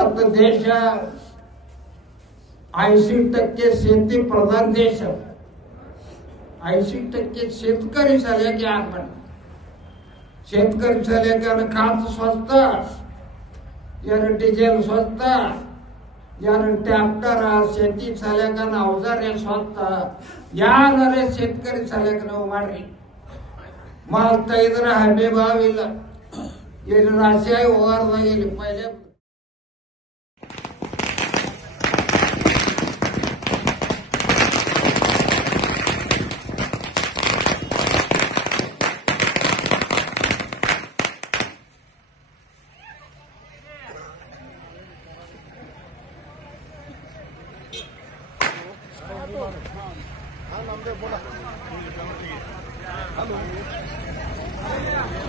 भारत देश 80% शेती प्रधान देश. 80% शेतकरी झाले की आपण शेतकरी झाले की खात स्वस्त, यार डिझेल स्वस्त, यार ट्रॅक्टर शेती झाले का अवजारे स्वस्त, ಯಾರೇ शेतकरी झाले का ನಾವು ಮಾಡ್ರಿ ಮಾಡ್ತಾ ಇದ್ರೆ ಹಬ್ಬೆ ಬಾವಿಲ್ಲ ಇಲ್ಲಿ ರಾಶಿಯಾಗಿ ಹೋಗಾರ್ದಾಗ ಇಲ್ಲಿ ಪೈಲೆ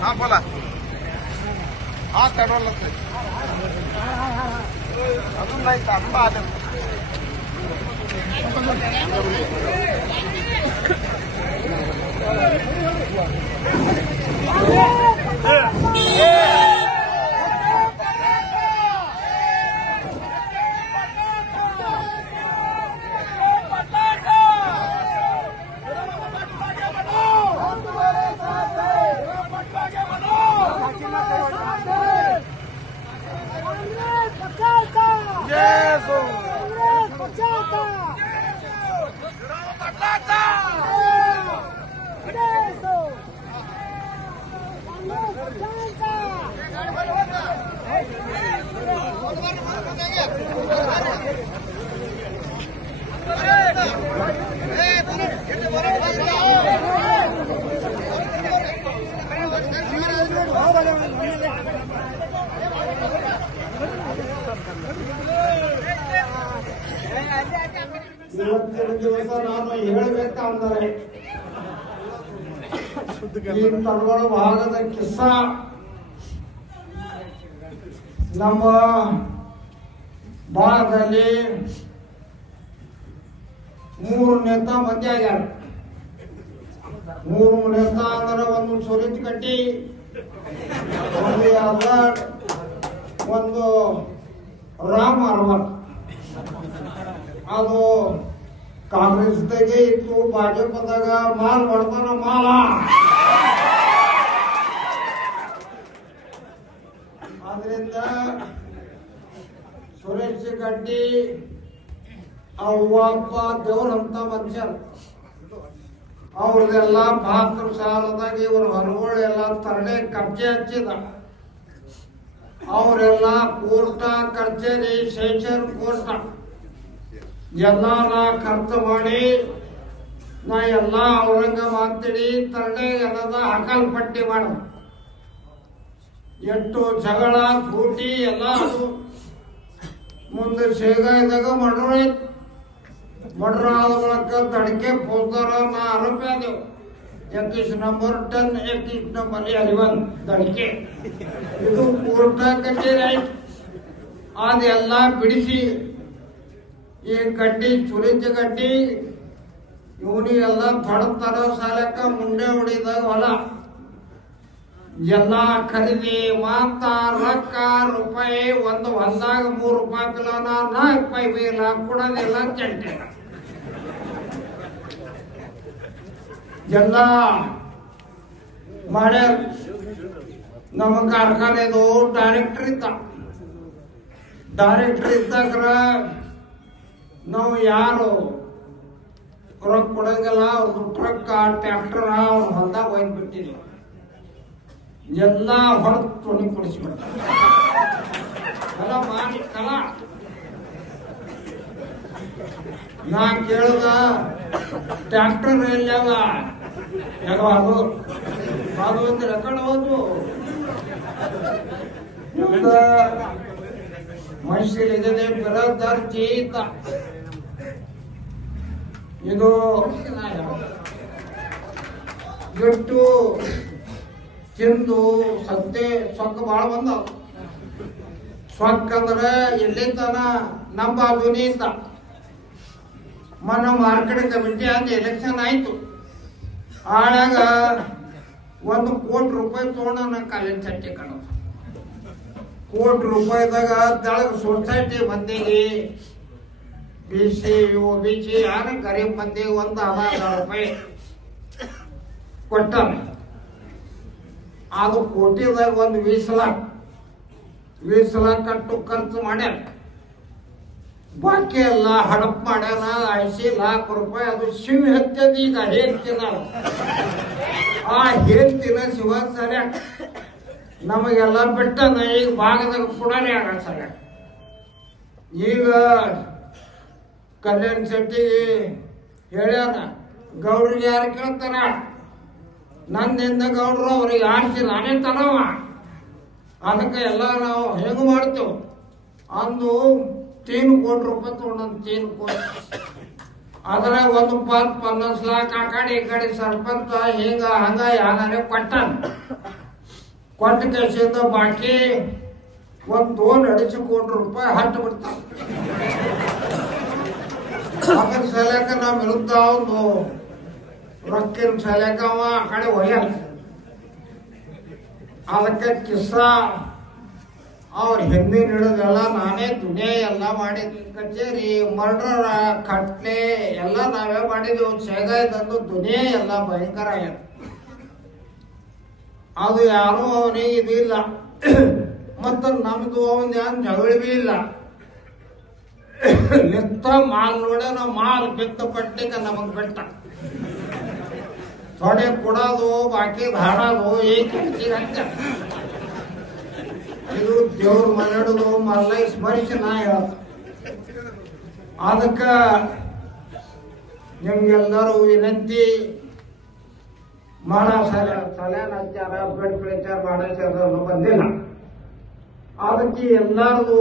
हाँ बोला हाँ पेट्रोल लगते अजून नाही तांबा आले ಇವತ್ತಿನ ದಿವಸ ನಾನು ಹೇಳಬೇಕಂದರೆ ಈ ತಳಗೊಳ ಭಾಗದ ಕಿಸ್ಸ ನಮ್ಮ ಭಾಗದಲ್ಲಿ 3 ನೇತಾ ಮಂದಿ ಆಗ್ಯಾರ. 3 ನೇತಾ ಅಂದ್ರೆ ಒಂದು ಸುರೇಶ್ ಕಟ್ಟಿ, ಒಂದು ಯಾದವ್, ಒಂದು ರಾಮ್ ಅರವತ್. ಅದು ಕಾಂಗ್ರೆಸ್ದಾಗೆ ಇತ್ತು, ಭಾಜಪದಾಗ ಮಾಲ್ ಹೊಡ್ತಾನ ಮಾಲ. ಆದ್ರಿಂದ ಸುರೇಶ್ ಗಡ್ಡಿ ಅವ್ವಪ್ಪ ದೇವ್ರಂತ ಮನುಷ್ಯರು. ಅವ್ರದೆಲ್ಲ 72 ಸಾಲದಾಗ ಇವ್ರ ಹೊರಗಳೆಲ್ಲ ತರಡೆ ಕಬ್ಜೆ ಹಚ್ಚಿದ. ಅವರೆಲ್ಲ ಕೋರ್ಟ ಕಚೇರಿ ಸೆಷನ್ ಕೋರ್ಟ ಎಲ್ಲ ನಾ ಖರ್ಚು ಮಾಡಿ ನಾ ಎಲ್ಲ ಔರಂಗ ಮಾತಾಡಿ ತರಡೆ ಎಲ್ಲದ ಹಕಲ್ಪಟ್ಟಿ ಮಾಡ ಎಷ್ಟು ಜಗಳ ಸೂಟಿ ಎಲ್ಲ ಅದು ಮುಂದೆ ಶೇಗಾಯ್ದಾಗ ಮಡ್ರ ಮಡ್ರ ಆದ ಬಳಕ ತಡಕೆ ಪೋಲ್ದಾರ ನಾ ಆರೋಪಿ ಆದೆವು. 21 ನಂಬರ್ 10 21 ನಂಬರ್ 11 ತಡಕೆ ಇದು ಕೋರ್ಟ ಕಚೇರಿ ಆಯ್ತು. ಅದೆಲ್ಲ ಬಿಡಿಸಿ ಈ ಗಡ್ಡಿ ಸುರೇಶ್ ಗಡ್ಡಿ ಇವನಿಗೆಲ್ಲ ತಡ ಸಾಲಕ್ಕ ಮುಂಡೆ ಹೊಡಿದಾಗ ಹೊಲ ಎಲ್ಲ ಖರೀದಿ ಮಾತ ರೊಕ್ಕ ರೂಪಾಯಿ ಒಂದು ಹೊಲದಾಗ 3 ರೂಪಾಯಿ ಪಿಲಾನ 4 ರೂಪಾಯಿ ಬೀಲ ಕೊಡೋದಿಲ್ಲ ಚಂಟೆ ಎಲ್ಲ ಮಾಡ್ಯಾರ. ನಮ್ಮ ಕಾರ್ಖಾನೆದು ಡೈರೆಕ್ಟರ್ ಇದ್ದಾಗ ನಾವು ಯಾರು ರೊಕ್ಕ ಕೊಡೋದಿಲ್ಲ, ಅವ್ರದ್ದು ಟ್ರಕ್ ಟ್ರ್ಯಾಕ್ಟರ್ ಅವ್ರ ಹೊಲದಾಗ ಒಯ್ದ್ಬಿಟ್ಟಿದ್ವಿ. ಎಲ್ಲ ಹೊರತು ತೊಣಿ ಕೊಡಿಸ್ಬಿಡ್ತಾರೆ ಎಲ್ಲ ಮಾಡಿ ಕಲ. ನಾ ಕೇಳ್ದ ಟ್ರ್ಯಾಕ್ಟರ್ ಎಲ್ಲವ ಅದು ಅದು ಒಂದು ರೆಕಾರ್ಡ್ ಹೋದ್ರು ಮನುಷ್ಯರಿದೆ ಬಿರದರ್ ಜೀತ. ಇದು ಎಷ್ಟು ತಿಂದು ಸದ್ದೆ ಸೊಕ್ಕ ಭಾಳ ಬಂದವ. ಸೊಕ್ಕ ಅಂದ್ರೆ ಎಲ್ಲಿ ತನ ನಮ್ಮ ಬಾಜುನಿ ಇದ್ದ. ಮೊನ್ನೆ ಮಾರ್ಕೆಟ್ ಕಮಿಟಿ ಅಂತ ಎಲೆಕ್ಷನ್ ಆಯ್ತು. ಆಳಾಗ 1 ಕೋಟಿ ರೂಪಾಯಿ ತಗೊಂಡ ನಾ ಕಾಲೇಜ್ ಚಟ್ಟಿ ಕಣ ಕೋಟಿ ರೂಪಾಯಿದಾಗ ತೆಳಗ ಸೊಸೈಟಿ ಮಂದಿಗೆ ಬಿಸಿ OBC ಯಾರು ಗರೀಬ್ ಮಂದಿಗೆ 1,000 ರೂಪಾಯಿ ಕೊಟ್ಟಾನ. ಅದು ಕೋಟಿದಾಗ ಒಂದು 20 लाख ಕಟ್ಟು ಖರ್ಚು ಮಾಡ್ಯಾನ. ಬಾಕಿ ಎಲ್ಲ ಹಡಪ್ ಮಾಡ್ಯಾನ 80 लाख ರೂಪಾಯಿ. ಅದು ಶಿವ ಹತ್ಯದ ಈಗ ಹೇಳ್ತೀನ ಆ ಹೇಳ್ತಿನ ಶಿವ ಸರ ನಮಗೆಲ್ಲ ಬಿಟ್ಟನ. ಈಗ ಭಾಗದಾಗ ಕೊಡಲೇ ಆಗ ಸರ. ಈಗ ಕಲ್ಯಾಣ ಶೆಟ್ಟಿಗೆ ಹೇಳ್ಯಾನ, ಗೌಡ್ರಿಗೆ ಯಾರು ಕೇಳ್ತಾರ? ನನ್ನಿಂದ ಗೌಡ್ರು ಅವ್ರಿಗೆ ಆರಿಸಿ ನಾನೇ ತನವ. ಅದಕ್ಕೆ ಎಲ್ಲ ನಾವು ಹೆಂಗ್ ಮಾಡ್ತೇವೆ ಅಂದು 3 ಕೋಟಿ ರೂಪಾಯಿ ತಗೊಂಡ್ 3 ಕೋಟಿ. ಅದ್ರಾಗ ಒಂದು 50 लाख ಆ ಕಡೆ ಈ ಕಡೆ ಸರ್ಪಂಚ ಹಿಂಗ ಹಂಗ ಯಾರೇ ಕೊಟ್ಟಾನ. ಕೊಟ್ಟ ಕೆಲಸದಿಂದ ಬಾಕಿ 1-2.5 ಕೋಟಿ ರೂಪಾಯಿ ಹಟ್ಟು ಬಿಡ್ತಾನ. ಅದ್ರ ಸಲಕ ನಮ್ಮ ವಿರುದ್ಧ ಒಂದು ರೊಕ್ಕಿನ ಸಲಕ ಅವ ಆ ಕಡೆ ಒಯ್ಯಲ್ಲ. ಅದಕ್ಕೆ ಕಿಸ್ಸ ಅವ್ರ ಹಿಂದಿನ ಹಿಡಿದೆಲ್ಲ ನಾನೇ ದುನಿಯಾ ಎಲ್ಲ ಮಾಡಿದ್ವಿ. ಕಚೇರಿ ಮರ್ಡರ್ ಕಟ್ಲೆ ಎಲ್ಲ ನಾವೇ ಮಾಡಿದ್ವಿ. ಶೇಗಾಯ್ದಂದು ದುನಿಯಾ ಎಲ್ಲ ಭಯಂಕರ ಆಗ್ಯದ. ಅದು ಯಾರು ಅವನಿಗೆ ಇದಿಲ್ಲ. ಮತ್ತ ನಮ್ದು ಅವನ್ ಯಾರು ಜಗಳ ಬಿ ಇಲ್ಲ. ನಿತ್ತ ಮಾಲ್ ನೋಡ ನಾವು ಮಾಲ್ ಬಿತ್ತ ಪಟ್ಟಿಗೆ ನಮಗ್ ಬಿಟ್ಟ ಥೋಡೆ ಕೊಡೋದು ಬಾಕಿ ಧಾಡೋದು ಈ ಕೆಲಸಿಗೆ ಹಚ್ಚ. ಇದು ದೇವ್ರ ಮನೆಯದು ಮಲ್ಲ ಸ್ಮರಿಸಿ ನಾ ಹೇಳೋದು. ಅದಕ್ಕ ನಿಮ್ಗೆಲ್ಲರೂ ವಿನಂತಿ ಮಾಡೋ ಸಲಹೆ ಹಚ್ಚಾರ ಬ್ಲಡ್ ಪ್ರೆಷರ್ ಮಾಡೋ ಬಂದಿಲ್ಲ. ಅದಕ್ಕೆ ಎಲ್ಲಾರು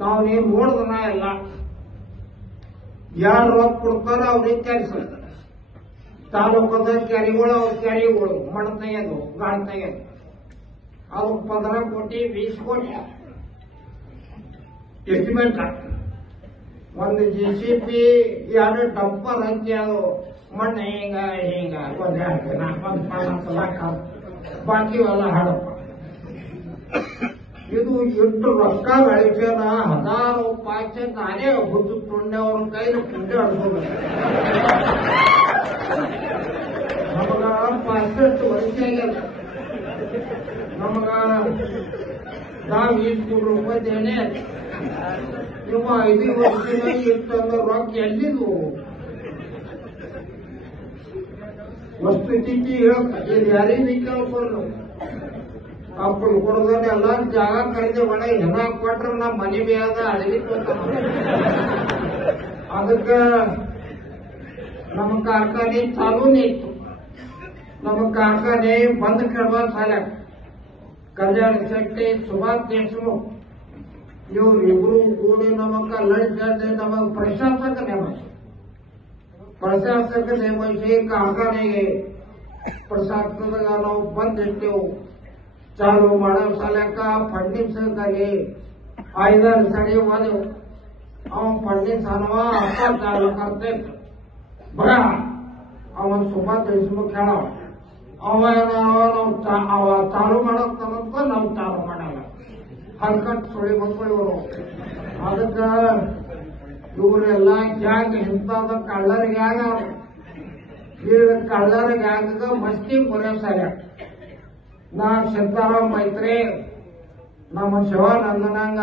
ನಾವು ನೀವು ನೋಡಿದನ ಎಲ್ಲ ಯಾರು ರೊಕ್ಕ ಕೊಡ್ತಾರ ಅವ್ರಿಗೆ ಕೆಲಸ. ತಾಲೂಕದ ಕೆರೆಗಳು ಅವ್ರ ಕೆರೆಗಳು ಮಣ್ಣು ತೆಗೆದು ಗಾಳಿ ತೆಗೆದು ಅದು 15 ಕೋಟಿ 20 ಕೋಟಿ ಎಸ್ಟಿಮೇಟ್. ಒಂದು JCB 2 ಡಂಪರ್ ಹಚ್ಚಿ ಅದು ಮಣ್ಣು ಹಿಂಗ ಹಿಂಗ ಒಂದು 50 लाख ಬಾಕಿ ಎಲ್ಲ ಹಡಪ್ಪ. ಇದು ಎಷ್ಟು ರೊಕ್ಕ ಗಳಿಸ್ಯಾನ 1000 ರೂಪಾಯಿ. ನಾನೇ ಹುಚ್ಚು ತುಂಡೆ ಅವ್ರ ಕೈಲಿ ಪುಂಡೆ ಅಡ್ಸೋದು. ನಮಗ 65 ವರ್ಷ ಆಗ್ಯದ. ನಮಗ ನಾವು 20 ಕೋಟಿ ರೂಪಾಯಿ ದೇಣೆ. ಇವ 5 ವರ್ಷದ ಇಷ್ಟೊಂದು ರೊಕ್ಕ ಎಲ್ಲಿದು ವಸ್ತು ಸ್ಥಿತಿ ಹೇಳ್ತಾರೆ. ಯಾರಿಗೆ ಕೇಳ್ಕೊಂಡು ಅಪ್ಪಳು ಕೊಡೋದ್ರೆ ಎಲ್ಲ ಜಾಗ ಖರೀದಿ ಮಾಡಿ ಹೆಣ ಕೊಟ್ರೆ ನಮ್ಮ ಮನೆ ಬೇದ ಅಡವಿ ಕೊಡ್ತಾನ. ಅದಕ್ಕೆ ನಮ್ಮ ಕಾರ್ಖಾನೆ ಚಾಲೂನೇ ಇತ್ತು. ನಮ್ಮ ಕಾರ್ಖಾನೆ ಬಂದ್ ಕೇಳ್ಬಾರ್ದು ಸಾಲ. ಕಲ್ಯಾಣ ಶೆಟ್ಟಿ ಸುಭಾಷ್ ದೇಶಮುಖ್ ಇವ್ರಿಬ್ರು ಕೂಡಿ ನಮಗ ಲಂಚ ನಮಗ ಪ್ರಶಾಸಕ ನೇಮಿಸಿ ಕಾರ್ಖಾನೆಗೆ ಪ್ರಶಾಸಕದಾಗ ನಾವು ಬಂದಿರ್ತೇವೆ. ಚಾಲು ಮಾಡೋ ಸಲಕ ಫಂಡಿಂಗ್ಸ್ದಾಗಿ 5-6 ಸರಿ ಹೋದೆವು. ಅವನ್ ಫಂಡಿಂಗ್ಸ್ ಅನ್ನುವ ಅಪ್ಪ ಚಾಲು ಕರ್ತೈತೆ ಬರ ಅವನ್ ಸುಭಾಷ್ ದೇಶಮುಖ್ ಹೇಳವ. ಅವ ಚಾಲು ಮಾಡೋಕ್ ತನಕ ನಾವು ಚಾಲು ಮಾಡಲ್ಲ. ಹರ್ಕಟ್ ಸುಳಿ ಮಕ್ಕಳು ಇವರು. ಅದಕ್ಕ ಇವರೆಲ್ಲ ಗ್ಯಾಂಗ್ ಇಂಥದ ಕಳ್ಳರ ಗ್ಯಾಂಗ್. ಕಳ್ಳರ ಗ್ಯಾಂಗ್ ಮಸ್ತಿ ಕೊನೆಸಾಗ ನಾ ಸಿದ್ದಾರಾಮ್ ಮೈತ್ರಿ ನಮ್ಮ ಶಿವಾನಂದನಂಗ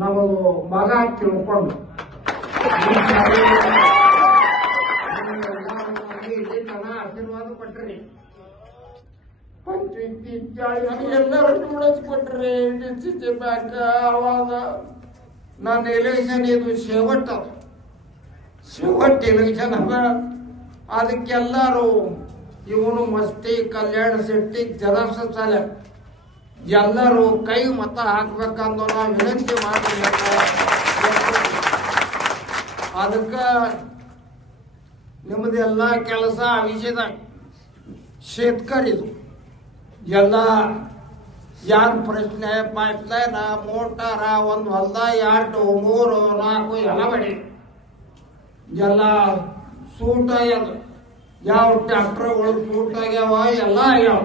ನಮ್ಮದು ಮಗ ತಿಳ್ಕೊಂಡು ಆಶೀರ್ವಾದ ಕೊಟ್ರಿ. ಎಲ್ಲರೂ ಉಳಿಸ್ಕೊಟ್ರಿ. DCC ಬ್ಯಾಂಕ್ ಅವಾಗ ನನ್ನ ಎಲೆಕ್ಷನ್ ಇದು ಶೇವಟ್ ಎಲೆಕ್ಷನ್ ಅದ. ಅದಕ್ಕೆಲ್ಲರೂ ಇವನು ಮಸ್ತಿ ಕಲ್ಯಾಣ ಶೆಟ್ಟಿ ಜನಾರ್ಸ ಸಾಲ ಎಲ್ಲರೂ ಕೈ ಮತ ಹಾಕ್ಬೇಕಂದು ನಾವು ವಿನಂತಿ ಮಾಡಬೇಕು. ಅದಕ್ಕೆ ನಿಮ್ಮದೆಲ್ಲ ಕೆಲಸ ವಿಷಯದ ಶೇತಕರಿದು ಎಲ್ಲ ಯಾರು ಪ್ರಶ್ನೆ ಪೈಪ್ಲೈನ್ ಮೋಟಾರ ಒಂದು ಹೊಲ್ದ 2 3 4 ಎಲ್ಲ ಮಾಡಿ ಎಲ್ಲ ಸೂಟ್ ಆಗ್ಯದ. ಯಾವ ಟ್ರ್ಯಾಕ್ಟರ್ಗಳು ಸೂಟ್ ಆಗ್ಯಾವ ಎಲ್ಲ ಆಗ್ಯಾವ.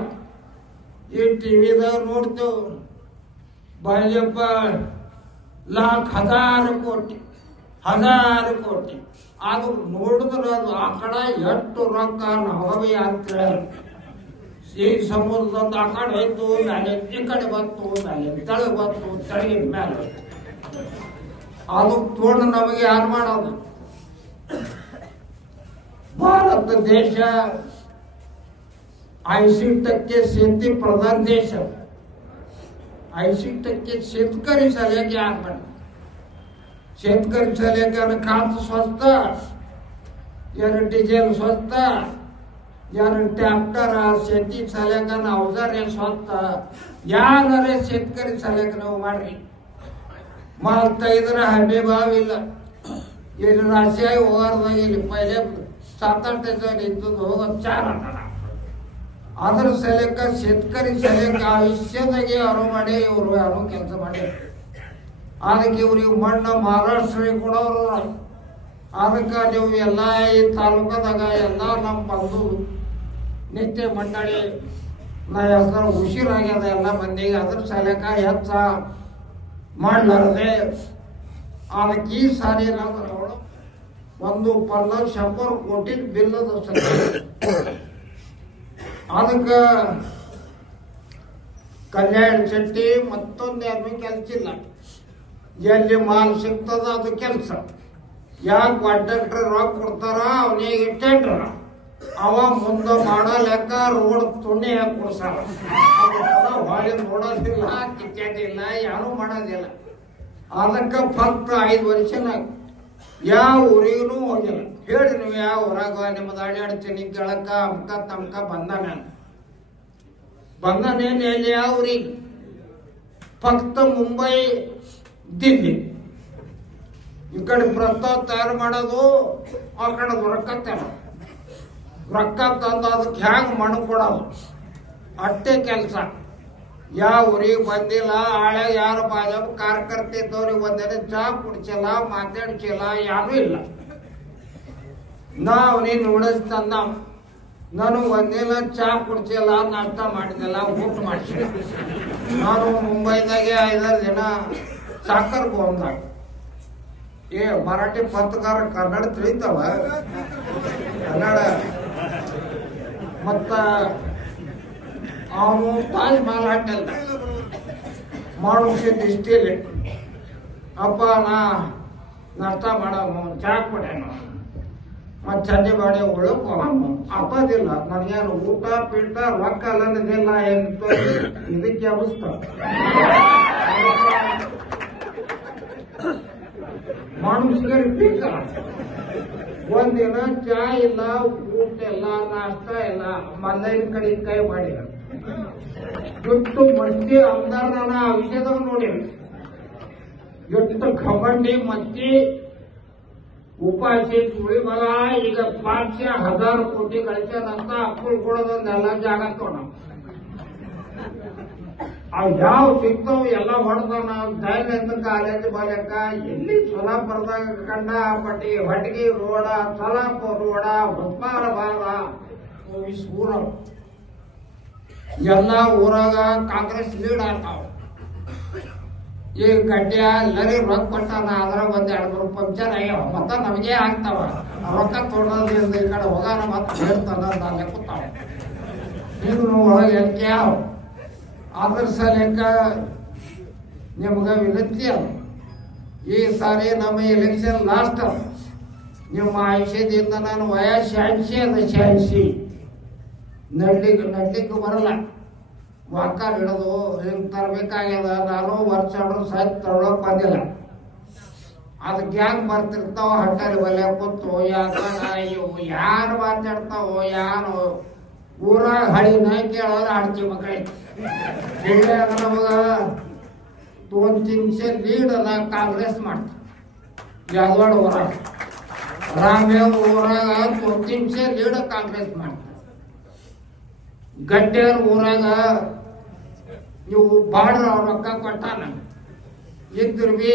ಈ ಟಿವಿದಾಗ ನೋಡ್ತೇವೆ भाजप लाख हजार ಕೋಟಿ ಅದು ನೋಡಿದ್ರೆ ಅದು ಆ ಕಡೆ ಎಷ್ಟು ರೊಕ್ಕ ನವವಿ ಅಂತೇಳಿ ಈ ಸಮುದ್ರದ ಆ ಕಡೆ ಹೋಯ್ತು ಮೇಲೆ ಈ ಕಡೆ ಬಂತು ಮೇಲೆ ತೆಳಗೆ ಬಂತು ತೆಳಗಿನ ಮೇಲೆ ಅದು ತೋಡು ನಮಗೆ ಯಾರು ಮಾಡೋದು? ಭಾರತ ದೇಶ 80% शेती प्रधान देश आहे. 80% शेतकरी झाले की आपण शेतकरी झाले की खात स्वस्त यानं डिझेल स्वस्त यानं ट्रॅक्टर शेती झाले का अवजारे स्वस्त ಯಾರೇ शेतकरी झाले का ನಾವು ಮಾಡ್ರಿ ಮಾಲ್ತಾ ಇದ್ರೆ ಹಬ್ಬೆ ಬಾವಿಲ್ಲ ಇಲ್ಲಿ ರಾಶಿಯಾಗಿ ಹೋಗಾರ್ದಾಗ ಇಲ್ಲಿ ಪೈಲೆ 7-8 ಜನ ಇದ್ದದ್ದು ಹೋಗೋದು 4 ಅದರ ಸಲಕ शेतकरी ಸಲಕ ಆಯುಷ್ಯದಾಗೆ ಯಾರು ಮಾಡಿ ಇವರು ಯಾರು ಕೆಲಸ ಮಾಡಿ ಅದಕ್ಕೆ ಇವ್ರಿಗೆ ಮಣ್ಣು ಮಹಾರಾಷ್ಟ್ರ ಕೊಡೋರು ಅದಕ್ಕೆ ನೀವು ಎಲ್ಲ ಈ ತಾಲೂಕದಾಗ ಎಲ್ಲ ನಮ್ಮ ಬಂದು ನಿತ್ಯ ಮಂಡಳಿ ನಾ ಹೆಸರು ಹುಷಿರಾಗ್ಯದ ಎಲ್ಲ ಮಂದಿಗೆ ಅದ್ರ ಸಲಕ ಹೆಚ್ಚ ಮಾಡಲಾರದೆ ಅದಕ್ಕೆ ಈ ಸಾರಿ ಏನಾದ್ರು ಒಂದು 100 ಕೋಟಿ ಬಿಲ್ ಅದ ಅದಕ್ಕೆ ಕಲ್ಯಾಣ ಶೆಟ್ಟಿ ಮತ್ತೊಂದು ಯಾರು ಕೆಲಸ ಇಲ್ಲ ಎಲ್ಲಿ ಮಾಲ್ ಸಿಗ್ತದ ಅದು ಕೆಲಸ ಯಾಕೆ ಕಾಂಟ್ರಾಕ್ಟರ್ ರೊಕ್ಕ ಕೊಡ್ತಾರ ಅವನಿಗೆ ಟೆಂಡರ್ ಅವ ಮುಂದೆ ಮಾಡೋ ಲೆಕ್ಕ ರೋಡ್ ತುಣ್ಣಿ ಹಾಕಿ ಕೊಡ್ಸಾರ ಹೊಳೆ ನೋಡೋದಿಲ್ಲ ಕಿಚ್ಚದಿಲ್ಲ ಯಾರು ಮಾಡೋದಿಲ್ಲ ಅದಕ್ಕೆ ಫಕ್ತ 5 ವರ್ಷನಾಗ ಯಾವ ಊರಿಗೂ ಹೋಗಿಲ್ಲ ಹೇಳಿ ನೀವು ಯಾವ ಊರಾಗ ನಿಮ್ಮದು ಅಡ್ಯಾಡ್ತೀನಿ ಕೆಳಕ ಅಮ್ಕ ತಮ್ಕ ಬಂದಾನೇನು ಎಲ್ಲಿ ಯಾವ ಊರಿಗೆ ಫಕ್ತ ಮುಂಬೈ ದಿಲ್ಲಿ ಈ ಕಡೆ ಪ್ರಸ್ತಾವ ತಯಾರು ಮಾಡೋದು ಆ ಕಡೆ ರೊಕ್ಕ ತಂದು ಅದಕ್ಕೆ ಹ್ಯಾಂಗ ಮಣ್ಣು ಕೊಡೋದು ಅಷ್ಟೇ ಕೆಲಸ ಯಾವ ಊರಿಗೆ ಬಂದಿಲ್ಲ ಹಳೆ ಯಾರು ಭಾಜಪ ಕಾರ್ಯಕರ್ತೆ ಇದ್ದವ್ರಿಗೆ ಒಂದಿನ ಚಾ ಕುಡಿಸಿಲ್ಲ ಮಾತಾಡ್ಸಿಲ್ಲ ಯಾರು ಇಲ್ಲ ನಾವು ನೀನು ಉಳಿಸ್ತಂದ ನಾನು ಒಂದಿನ ಚಾ ಕುಡಿಸಿಲ್ಲ ನಾಷ್ಟ ಮಾಡಿದಿಲ್ಲ ಊಟ ಮಾಡಿಸಿಲ್ಲ ನಾನು ಮುಂಬೈದಾಗೆ 5-6 ದಿನ ಸಾಕರ್ ಗೋಂದಾಗ ಏ ಮರಾಠಿ ಪತ್ರಕಾರ ಕನ್ನಡ ತಿಳಿತಾವ ಕನ್ನಡ ಮತ್ತ ಅವನು ತಾಜ್ ಮಹಲ್ ಹಾಟೆಲ್ ಮಾಡೋಕೆ ಇಷ್ಟಿಲ್ಲ ಅಪ್ಪ ನಾ ನಾಷ್ಟ ಮಾಡಮ್ಮ ಚಾ ಕೊಡೇನು ಮತ್ತು ಚಂಡಿ ಬಾಡಿ ಉಳ್ಕೊಳಮ್ಮ ಅಪ್ಪದಿಲ್ಲ ನನಗೇನು ಊಟ ಪೀಟ ರೊಕ್ಕ ಅಲ್ಲದಿಲ್ಲ ಎಂತ ಇದಕ್ಕೆ ಅವಸ್ಥ ಮನುಷ್ಯರಿಗೆ ಪೀಕ ಒಂದಿನ ಚಾ ಇಲ್ಲ ಊಟ ಇಲ್ಲ ನಾಷ್ಟ ಇಲ್ಲ ಮಲ್ಲೈನ ಕಡೆ ಕೈ ಮಾಡಿದ ಎಷ್ಟು ಮಸ್ತಿ ಅಂದಾರ ನಾನು ಆ ವಿಷಯದಾಗ ನೋಡಿರಿ ಎಷ್ಟು ಖಬಂಡಿ ಮಸ್ತಿ ಉಪಾಸಿ ಸುಳಿ ಮಗ ಈಗ 500,000 ಕೋಟಿ ಗಳಿಸ್ಯಾನಂತ ಅಪ್ಪುಲ್ ಕೊಡೋದೊಂದೆಲ್ಲ ಜಾಗ ತೊಗೊಂಡ ಅವ್ ಯಾವ ಸಿಗ್ತಾವ ಎಲ್ಲ ಹೊಡೆದಾನ ದೈನಂದ ಕಾಲೇಜ್ ಬಾಲ್ಯಕ ಎಲ್ಲಿ ಸೊಲಾಪುರದಾಗ ಕಂಡ ಪಟ್ಟಿ ಹೊಟಗಿ ರೋಡ ಸೊಲಾಪುರ ರೋಡ ಹೊಸ್ಮಾಳ ಭಾಗ ಊರ ಎಲ್ಲ ಊರಾಗ ಕಾಂಗ್ರೆಸ್ ಲೀಡ್ ಆಗ್ತಾವ ಈ ಗಡ್ಡ್ಯ ಎಲ್ಲರಿ ರೊಕ್ಕ ಕೊಟ್ಟಾನ ಅದ್ರಾಗ 1-2 ಪಂಕ್ಚರ್ ಆಗ್ಯಾವ ಮತ್ತ ನಮಗೆ ಆಗ್ತಾವ ರೊಕ್ಕ ತೊಡೋದ್ರಿಂದ ಈ ಕಡೆ ಹೋಗಾನ ಮತ್ತೆ ಹೇಳ್ತಾನ ಅಲ್ಲೇ ಕೂತಾವ ನೀನು ಒಳಗೆ ಎಲ್ಕೆ ಯಾವ ಅದ್ರ ಸಲಕ ನಿಮ್ಗೆ ವಿನಂತಿ ಅದ ಈ ಸಾರಿ ನಮ್ಮ ಎಲೆಕ್ಷನ್ ಲಾಸ್ಟ್ ಅದ ನಿಮ್ಮ ಆಯುಷ್ಯದಿಂದ ನಾನು ವಯಸ್ಸು 80 ಅದ 86 ನಡ್ಲಿಕ್ಕೆ ಬರಲ್ಲ ವಾಕರ್ ಹಿಡಿದು ಹಿಂಗೆ ತರಬೇಕಾಗ್ಯದ ನಾನು ವರ್ಷ ಸಹಿತ ತಗೊಳಕ್ ಬಂದಿಲ್ಲ ಅದಕ್ಕೆ ಯಾಕೆ ಬರ್ತಿರ್ತಾವ ಹಟ್ಟಲ್ಲಿ ಬಲೆ ಕೂತು ಅಯ್ಯೋ ಯಾರು ಮಾತಾಡ್ತಾವೋ ಯಾರು ಊರಾಗ ಹಳಿನ ಕೇಳೋರು ಆಡ್ತಿ ಮಕ್ಕಳಿಗೆ ಹೇಳಿ ಅದ ನಮಗ 2-3 ಲೀಡ್ ಅದ ಕಾಂಗ್ರೆಸ್ ಮಾಡ್ತ ಯಾದವಾಡ ಊರಾಗ ರಾಮೇವ್ ಊರಾಗ 2-3 ಲೀಡ್ ಕಾಂಗ್ರೆಸ್ ಮಾಡ್ತ ಗಡ್ಡೆಯವ್ರ ಊರಾಗ ನೀವು ಭಾಳ ರೊಕ್ಕ ಕೊಟ್ಟಾನ ಇದ್ರು ಬಿ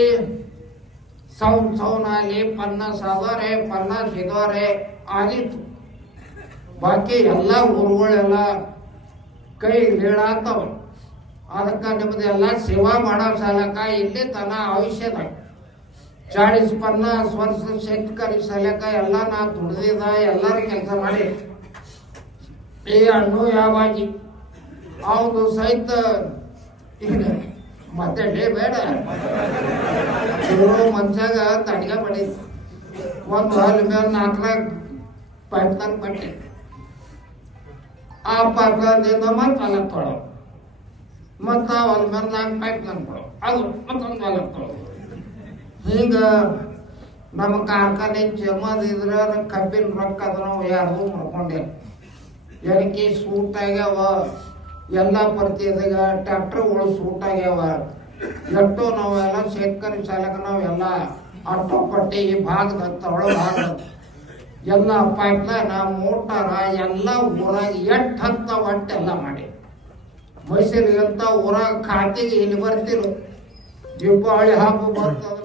ಸೌನಾಲಿ 50,000 ಇದ್ದವ್ರೆ ಆಗಿತ್ತು ಬಾಕಿ ಎಲ್ಲ ಊರುಗಳೆಲ್ಲ ಕೈ ಲೀಡಾಗ್ತಾವ ಅದಕ್ಕೆ ನಿಮ್ದೆಲ್ಲ ಸೇವಾ ಮಾಡೋ ಸಲಕ ಇಲ್ಲಿ ತನ ಆಯುಷ್ಯದಾಗ 40-50 ವರ್ಷ ಶೇತಕರಿ ಸಲಕ ಎಲ್ಲ ನಾ ದುಡ್ದಿದ ಎಲ್ಲರೂ ಕೆಲಸ ಮಾಡಿ ಈ ಹಣ್ಣು ಯಾವಾಗಿ ಅವನು ಸಹಿತ ಮತ್ತೆ ಬೇಡ ಇವರು ಮನ್ಸಾಗ ತಡ್ಗೆ ಮಾಡಿದ್ ಒಂದು ಹಲ್ ಮೇಲೆ 4 ಪೈಪ್ಲೈನ್ ಪಟ್ಟಿ ಆ ಪೈಪ್ಲೈನ್ದಿಂದ ಮತ್ತೆ ಹೊಲಕ್ಕೆ ತೊಳೋ ಮತ್ತು ಆ ಹೊಲ ಮೇಲೆ 4 ಪೈಪ್ಲೈನ್ ಕೊಡೋ ಅದು ಮತ್ತೊಂದು ಹೊಲಕ್ಕೆ ತೊಳೋ ಹಿಂಗ ನಮ್ಮ ಕಾರ್ಖಾನೆ ಜಮದಿದ್ರ ಕಬ್ಬಿನ ರೊಕ್ಕ ಅದು ನಾವು ಯಾರು ಮಾಡ್ಕೊಂಡೆ ಏನಕ್ಕೆ ಸೂಟ್ ಆಗ್ಯಾವ ಎಲ್ಲ ಪರಿಚಯದಾಗ ಟ್ರ್ಯಾಕ್ಟರ್ಗಳು ಸೂಟ್ ಆಗ್ಯಾವ ಎಷ್ಟೋ ನಾವೆಲ್ಲ ಶೇತಕರಿ ಚಾಲಕ ನಾವೆಲ್ಲ ಅಟ್ಟೋ ಪಟ್ಟಿ ಭಾಗದ ತಳ ಭಾಗ ಎಲ್ಲ ಪೈಪ್ಲೈನ್ ಮೋಟಾರ ಎಲ್ಲ ಊರಾಗ ಎಷ್ಟು ಹತ್ತ ಒಟ್ಟೆಲ್ಲ ಮಾಡಿ ಮೈಸೂರಿಗೆ ಅಂತ ಊರಾಗ ಖಾತೆಗೆ ಇಲ್ಲಿ ಬರ್ತಿರು ದೀಪಾವಳಿ ಹಬ್ಬ ಬರ್ತದ